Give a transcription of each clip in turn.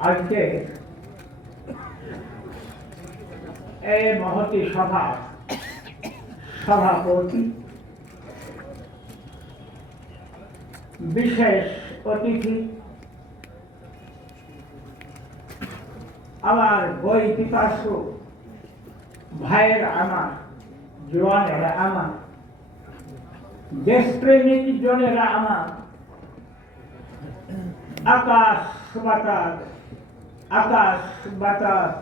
আজকে এই মহতি সভা, সভাপতি, বিশেষ অতিথি, আমার বই পিপাসু ভাইয়ের আমার জোয়ানেরা আমার দেশপ্রেমিক জনেরা আমার আকাশ বাতাস আকাশ বাতাস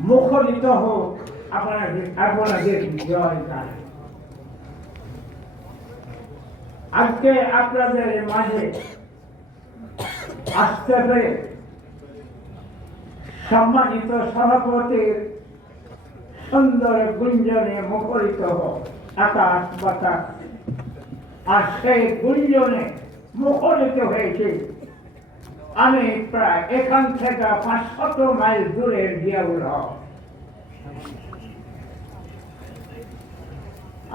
মুখরিত হোক আপনাদের জয় গান আজকে আপনাদের মাঝে আসতে পেরে সম্মানিত সভাপতির সুন্দর গুঞ্জনে মুখরিত হোক, আকাশ বাতাস আর সেই গুঞ্জনে মুখরিত হয়েছে আমি প্রায় এখান থেকে পাঁচশত মাইল দূরের জিয়াউল হক।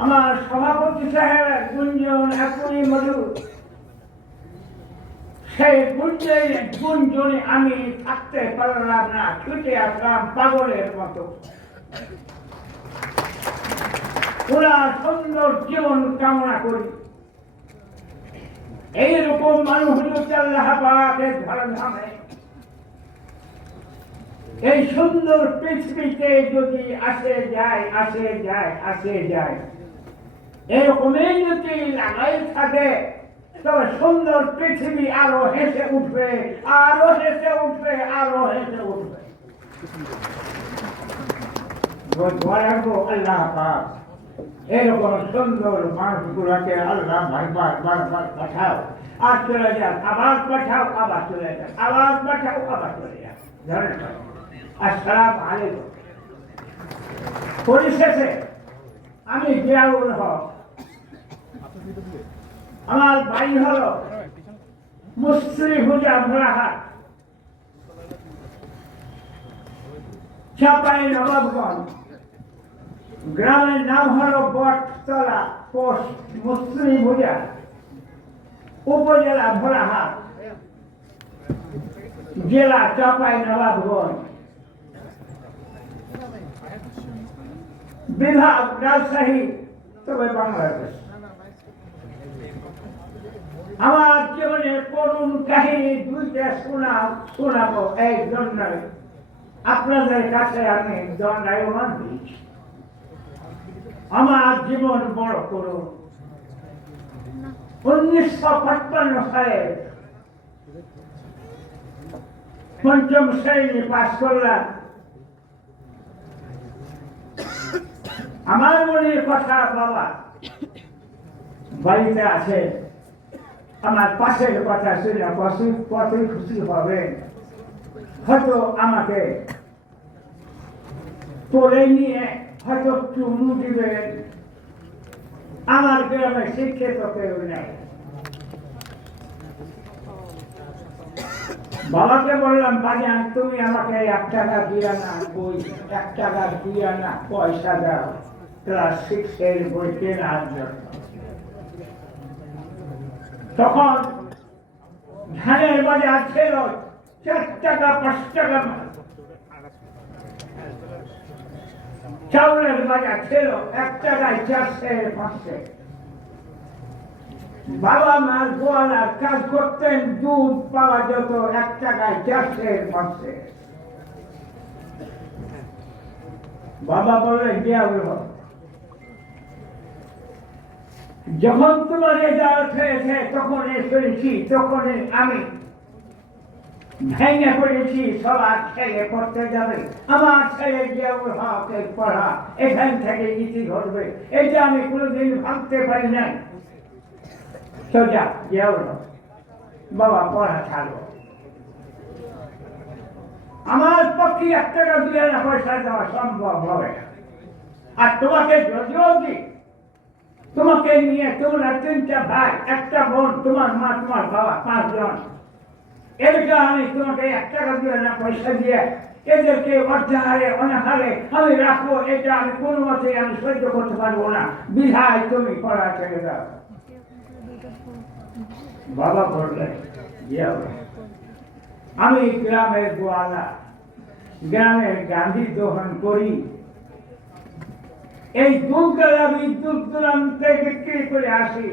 আমার সভাপতি সাহেব গুঞ্জন এখনই মজুর সেই গুঞ্জনে গুঞ্জনে আমি থাকতে পারলাম না, ছুটে আসলাম পাগলের মতো। ওরা সুন্দর জীবন কামনা করি। এইরকম মানুষ যদি আল্লাহ পাকের ধর্মধামে এই সুন্দর পৃথিবীতে যদি আসে যায় আসে যায় আসে যায়, এরকমই যদি লাগাই থাকে, তবে সুন্দর পৃথিবী আরও হেসে উঠবে, আরও হেসে উঠবে, আরও হেসে উঠবে। আল্লাহ পাক। এরকম সুন্দর মানুষগুলোকে আল্লাহ বারবার বারবার পাঠাও। আর চলে যান, আবার পাঠাও, আবার চলে যান, আবার পাঠাও, আবার চলে যান। আসসালাম আলাইকুম। পরিশেষে আমি জিয়াউল হক। আমার বাড়ি হলো হুজা ভোলাহাট চাপাই নবাবগঞ্জ গ্রামের নাম হলো বটতলা পোস্ট মুসলিম ভুজা উপজেলা ভোলাহাট। জেলা চাপাই নবাবগঞ্জ। বিভাগ রাজশাহী, তবে বাংলাদেশ। আমার জীবনে করুণ কাহিনী দুইটা শোনা শোনাবো, এই জন্য আপনাদের কাছে আমি দণ্ডায়মান দিয়েছি আমার জীবন বড় করুন উনিশশো পাঁচপান্ন সালে পঞ্চম শ্রেণি পাশ করলাম। আমার মনের কথা বাবা বাড়িতে আছে। আমার পাশের কথা শুনে পশু কত খুশি হবে। হয়তো আমাকে তোলে নিয়ে হয়তো চুমু দিবেন আমার গ্রামে শিক্ষিত কেউ নেই। বাবাকে বললাম, বাজান, তুমি আমাকে এক টাকা দিয়া না, বই, এক টাকা দিয়া না, পয়সা দাও। ক্লাস সিক্স এর বই কেনার জন্য। তখন ধানের বাজার ছিল, চার টাকা, পাঁচ টাকা চাউলের বাজার ছিল এক টাকায় চারশে পাঁচশে বাবা মার গোয়ালার কাজ করতেন, দুধ পাওয়া যেত এক টাকায় চারশে পাঁচশে বাবা বলে গিয়া যখন তোমার রেজাল্ট হয়েছে, তখন শুনেছি তখন আমি ভেঙে পড়েছি সবার ছেলে পড়তে যাবে। আমার ছেলে জিয়াউল হকের পড়া, এখান থেকে ইতি ঘটবে এটা আমি কোনোদিন ভাবতে পারি হক বাবা, পড়া আমার পক্ষে এক টাকা পয়সা দেওয়া সম্ভব হবে না। আর তোমাকে যদিও তোমাকে নিয়ে তোমরা তিনটা ভাই, একটা বোন, তোমার মা, তোমার বাবা, পাঁচজন। আমি তোমাকে এক টাকা দিয়ে না পয়সা দিয়ে এদেরকে অর্ধাহারে অনাহারে আমি রাখব, এটা আমি কোনো মতে আমি সহ্য করতে পারব না। বিধায় তুমি ছেড়ে দাও। বাবা আমি গ্রামের গোয়ালা, গ্রামের গান্ধী দোহন করি। এই দুধগুলো দূর দূরান্তে বিক্রি করে আসি?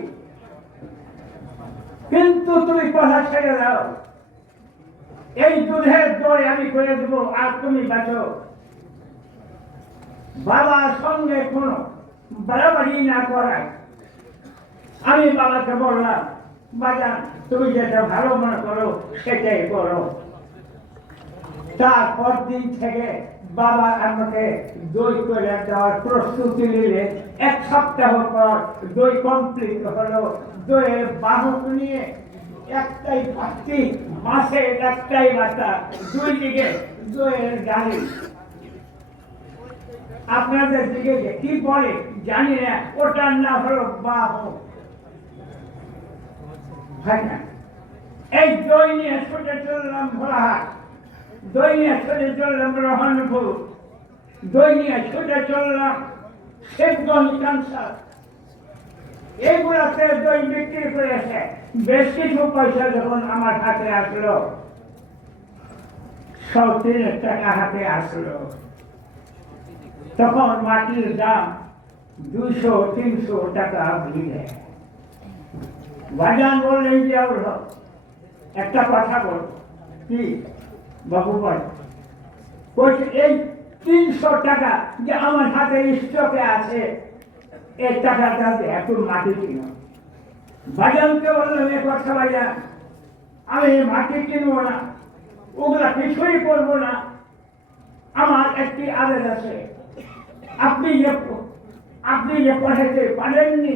কিন্তু তুমি কথা ছেড়ে দাও। এই দুধের দই আমি করে দেব, আর তুমি বাঁচো। বাবার সঙ্গে কোনো বাড়াবাড়ি না করায়। আমি বাবাকে বললাম, বাজান, তুমি যেটা ভালো মনে করো, সেটাই করো। তারপর দিন থেকে বাবা আমাকে দই করে দেওয়ার প্রস্তুতি নিলে, এক সপ্তাহ পর দই কমপ্লিট হলো। দইয়ের বাহক নিয়ে একটাই ভাতি মাসে একটাই বাতা দুই দিকে গাড়ি। আপনাদের দিকে কি বলে, জানি না, ওটার না হলো না? এই দই নিয়ে ছুটে চললাম ভোলাহাট দই নিয়ে ছুটে চললাম রহনপুর। দই নিয়ে ছুটে চললাম শেখগঞ্জ কানসার। এইগুলাতে দই বিক্রি করেছে বেশ কিছু পয়সা যখন আমার হাতে আসলো তিন টাকা হাতে আসলো। তখন মাটির দাম দুশো তিনশো টাকা ভিড়ে বাজান বললেন যে হলো একটা কথা বল। কি? বাবু বল এই তিনশো টাকা যে আমার হাতে স্টকে আছে এই টাকাটা এখন মাটি কিনো বাজানকে বললাম এ কথা বাজান আমি মাটি কিনবো না। ওগুলা কিছুই করব না। আমার একটি আদেশ আছে। আপনি যে আপনি যে পড়াতে পারেননি।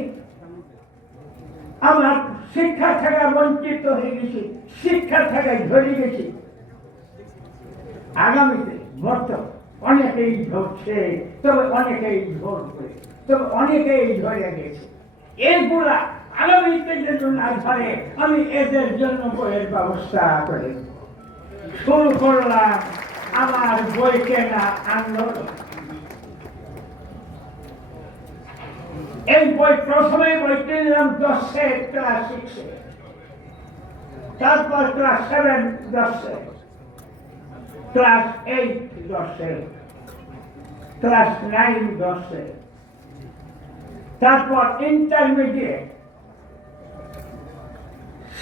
আমার শিক্ষা থেকে বঞ্চিত হয়ে গেছি। শিক্ষা থেকে ঝরে গেছি। আগামীতে ভর্ত অনেকেই ঝরছে তবে অনেকেই ঝরবে তবে অনেকেই ঝরে গেছে। এইগুলা আগামীতে যেন না ধরে, আমি এদের জন্য বইয়ের ব্যবস্থা করে। শুরু করলাম আমার বই কেনা আন্দোলন। এই বই প্রথমে বই কিনলাম দশে ক্লাস সিক্সে তারপর ক্লাস সেভেন দশে ক্লাস এইট দশে ক্লাস নাইন দশে তারপর ইন্টারমিডিয়েট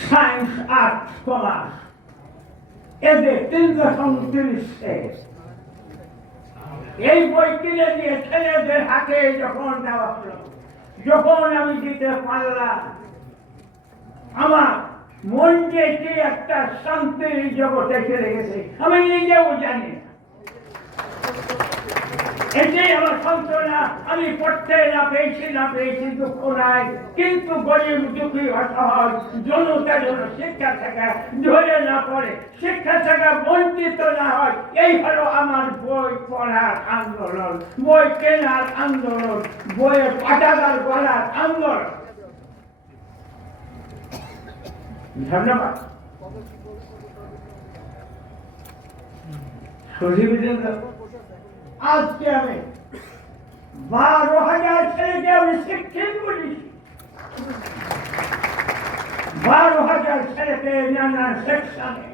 সায়েন্স আর্টস কমার্স এদের তিন দশম তিরিশে, এই বই কিনে দিয়ে ছেলেদের হাতে যখন দেওয়া হলো, যখন আমি দিতে পারলাম, আমার মন যে একটা শান্তির জগতে চলে গেছে, আমি নিজেও জানি। এটাই আমার সন্তনা আমি পড়তে না পেয়েছি না পেয়েছি দুঃখ নাই। কিন্তু গরিব দুঃখী অসহজ জনতা যেন শিক্ষা থেকে ধরে না পড়ে, শিক্ষা থেকে বঞ্চিত না হয়, এই হলো আমার বই পড়ার আন্দোলন। বই কেনার আন্দোলন বইয়ের পাঠাগার করার আন্দোলন। ধন্যবাদ। সুধীবৃন্দ আজকে আমি বারো হাজার ছেলেকে আমি শিক্ষিত করেছি বারো হাজার ছেলেকে নানান সেকশনে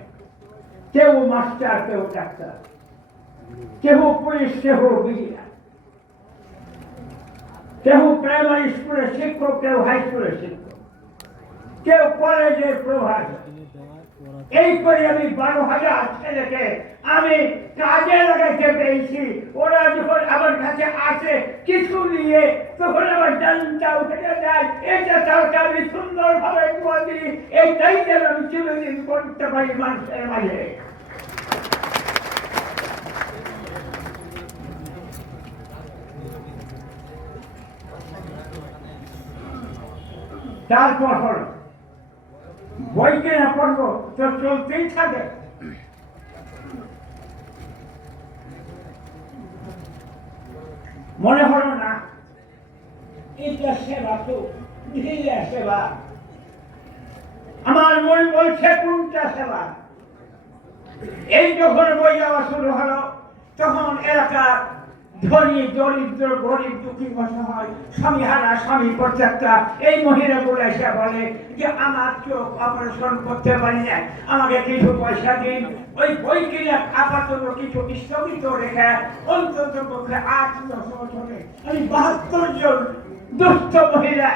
কেউ মাস্টার কেউ ডাক্তার কেউ পুলিশ কেউ বিজ্ঞান কেউ প্রাইমারি স্কুলের শিক্ষক কেউ হাই স্কুলের শিক্ষক কেউ কলেজের প্রভাষক এই করে আমি বারো হাজার ছেলেকে আমি কাজে লাগাইতে পেরেছি ওরা যখন আমার কাছে আসে, কিছু নিয়ে, তখন আমার জানটা উঠে যায়, এটা তাকে আমি সুন্দরভাবে দিই, এইটাই যেন আমি চিরদিন করতে পারি মানুষের মাঝে। তারপর হলো বই কেনা পড়ব তো চলতেই থাকে। মনে হলো না? এটা সেবা তো সেবা। আমার মন বলছে, কোনটা সেবা? এই যখন বই যাওয়া শুরু হলো, তখন এলাকার ধনী দরিদ্র গরিব দুঃখী, অসহায় স্বামী হারা স্বামী প্রত্যেকটা, এই এসে বলে যে, আমার চোখ অপারেশন করতে পারি না আমাকে কিছু পয়সা দিন। ওই বই কিনে আপাতত কিছু স্থগিত রেখে অন্তত পক্ষে আট দশ বছরে আমি বাহাত্তর জন মহিলা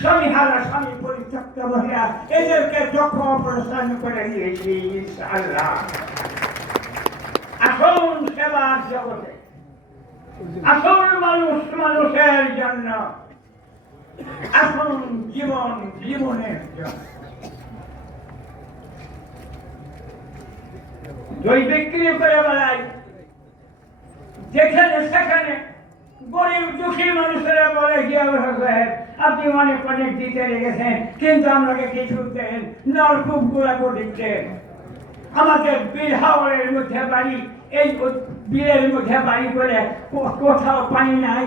স্বামী হারা স্বামী পরিত্যক্ত মহিলা, এদেরকে যক্ষ অপারেশন করে দিয়েছি সেবার জগতে। আসল মানুষ মানুষের জন্য। আসল জীবন জীবনের জন্য। দই বিক্রি করে বেড়াই। যেখানে সেখানে গরিব দুঃখী মানুষেরা বলে যে সাহেব, আপনি অনেক অনেক দিতে লেগেছেন, কিন্তু আমাকে কিছু দেন। নলকূপগুলা দিচ্ছেন আমাদের বীর হাওড়ের মধ্যে বাড়ি এই বীরের মধ্যে বাড়ি করে কোথাও পানি নাই।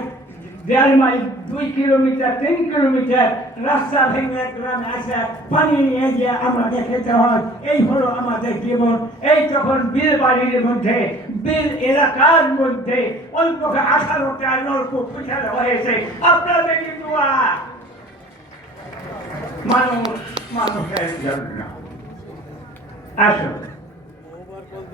দেড় মাইল, দুই কিলোমিটার, তিন কিলোমিটার রাস্তা ভেঙে গ্রামে আসে, পানি নিয়ে গিয়ে আমাকে খেতে হয়, এই হলো আমাদের জীবন। এই তখন বিল বাড়ির মধ্যে, বিল এলাকার মধ্যে অন্তত আঠারোটা নলকূপ হয়েছে, আপনাদের দোয়া? মানুষ, মানুষের জন্য। আসুন।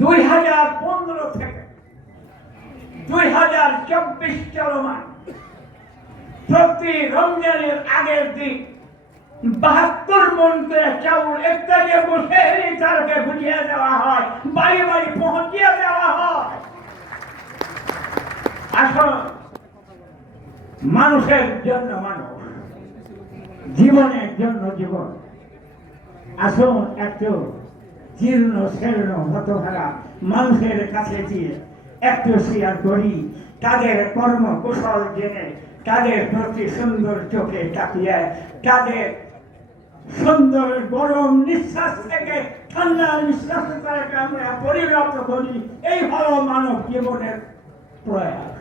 দুই হাজার পনেরো থেকে দুই হাজার চব্বিশ চলমান প্রতি রমজানের আগের দিন বাহাত্তর মন করে চাউল ইত্যাদি বসে তারকে বুঝিয়ে দেওয়া হয়, বাড়ি বাড়ি পৌঁছিয়ে দেওয়া হয়। আসল মানুষের জন্য মানুষ, জীবনের জন্য জীবন। আসুন একটু জীর্ণ শীর্ণ হতভাগা মানুষের কাছে গিয়ে একটু শেয়ার করি, তাদের কর্ম কুশল জেনে, তাদের প্রতি সুন্দর চোখে তাকিয়ে, তাদের সুন্দর গরম নিঃশ্বাস থেকে ঠান্ডা নিঃশ্বাস তাকে আমরা পরিণত করি। এই হলো মানব জীবনের প্রয়াস।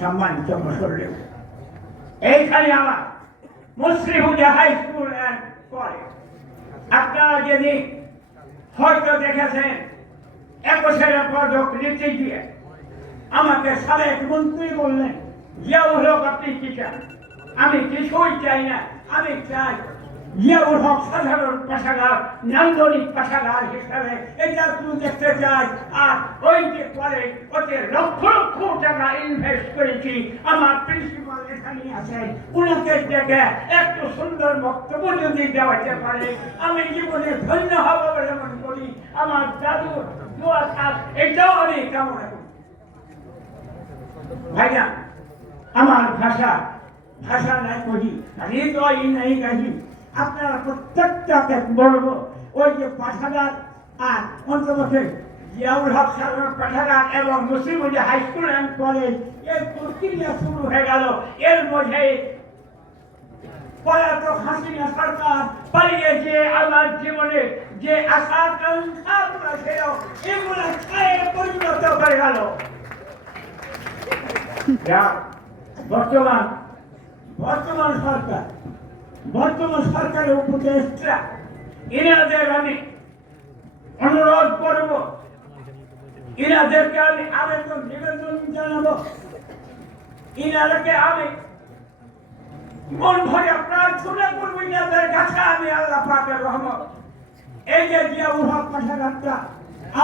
সম্মানিত মুসল্লিম এইখানে আমার মুসলিহুদা হাই স্কুল আপনারা যদি হয়তো দেখেছেন, একুশের পদক নিতে গিয়ে আমাকে সাবেক মন্ত্রী বললেন জিয়াউল হক আপনি কি চান? আমি কিছুই চাই না, আমি চাই জিয়াউল হক সাধারণ পেশাগার নান্দনিক পেশাগার হিসাবে এটা তুমি দেখতে চাই। আর ওই যে পরে ওতে লক্ষ লক্ষ টাকা ইনভেস্ট করেছি, আমার প্রিন্সিপাল এখানে আছেন উনাকে ডেকে একটু সুন্দর বক্তব্য যদি দেওয়াতে পারে, আমি জীবনে ধন্য হব বলে মনে করি। আমার দাদু দোয়া থাক এটাও আমি কামনা করি। ভাইয়া, আমার ভাষা ভাষা নাই কহি হৃদয় নাই কাহি। আপনারা প্রত্যেকটাকে বলব, ওই যে পাঠাগার আর অন্তর্গত জিয়াউল হক সাধারণ পাঠাগার এবং হাই স্কুল অ্যান্ড কলেজের প্রক্রিয়া শুরু হয়ে গেল। এর মধ্যে পলাতক হাসিনা সরকার পালিয়ে যে আমার জীবনে যে আশা আকাঙ্ক্ষাগুলো ছিল, এগুলো ছায়ে পরিণত হয়ে গেল। বর্তমান বর্তমান সরকার। বর্তমান সরকারের উপদেষ্টা এনাদের আমি অনুরোধ করব এনাদেরকে আমি আবেদন, নিবেদন জানাব। এনাদেরকে আমি মন ভরে প্রার্থনা করব এনাদের কাছে আমি আল্লাহ পাকের রহমত। এই যে জিয়াউল হক পাঠাগারটা,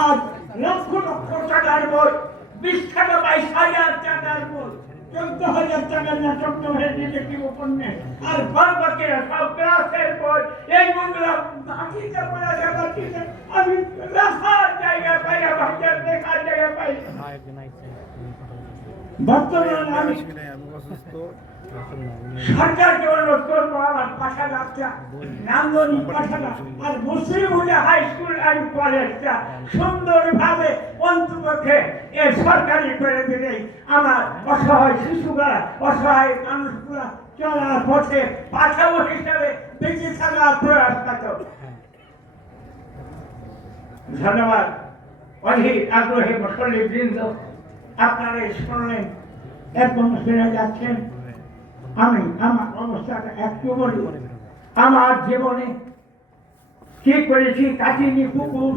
আজ লক্ষ লক্ষ টাকার বই, বিশ টাকা বাইশ হাজার টাকার বই চোদ্দ হাজার টাকার না চোদ্দ হাজার ডিটেকটিভ উপন্যাস। আর বারবাকেরা সব ক্লাসের বই এই পড়া যায় আমি রাখার জায়গা পাই দেখার জায়গা পাই। বর্তমানে আমি সরকারকে অনুরোধ করব আমার পাশাঘাটটা নান্দনিক পাশাঘাট আর মুসলিম হলে হাই স্কুল অ্যান্ড কলেজটা সুন্দরভাবে অন্তপক্ষে এ সরকারি করে দিলেই আমার অসহায় শিশুরা, অসহায় মানুষগুলা চলার পথে পাঠাও হিসাবে বেঁচে থাকার প্রয়াস থাকত ধন্যবাদ। অধিক আগ্রহী মুসল্লি বৃন্দ, আপনারা শুনলেন একদম শুনে যাচ্ছেন। আমি, আমার অবস্থাটা একটু বলি। আমার জীবনে কি করেছি কাটিনি পুকুর?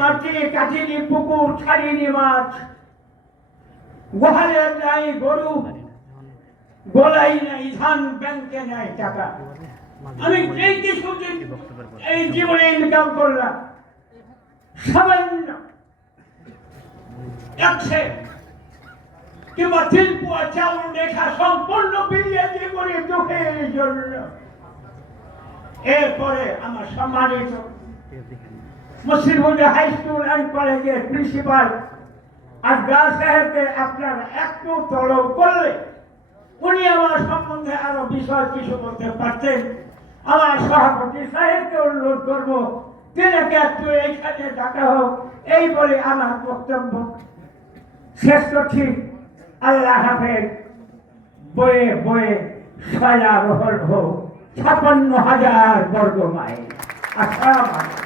মাটি, কাটিনি পুকুর, ছাড়িনি মাছ। গোহালের নাই গরু নাই ধান, ব্যাংকে নাই টাকা। আমি কিছুদিন এই জীবনে ইনকাম করলাম, সামান্য একশে কিংবা তিন পোয়া চাউল রেখা সম্পূর্ণ বিলিয়ে দিয়ে করে জন্য। এরপরে আমার সম্মানিত মুসলিমগঞ্জ হাই স্কুল অ্যান্ড কলেজের প্রিন্সিপাল আগ্রা সাহেবকে আপনারা একটু তলব করলে উনি আমার সম্বন্ধে আরও বিষয় কিছু বলতে পারতেন। আমার সভাপতি সাহেবকে অনুরোধ করব, তিনাকে একটু এইখানে ডাকা হোক, এই বলে আমার বক্তব্য শেষ করছি। আল্লাহ হাফেজ। বয়ে বয়ে সয়া রহল হোক। ছাপান্ন হাজার বর্গ মাইল। আসসালাম আলাইকুম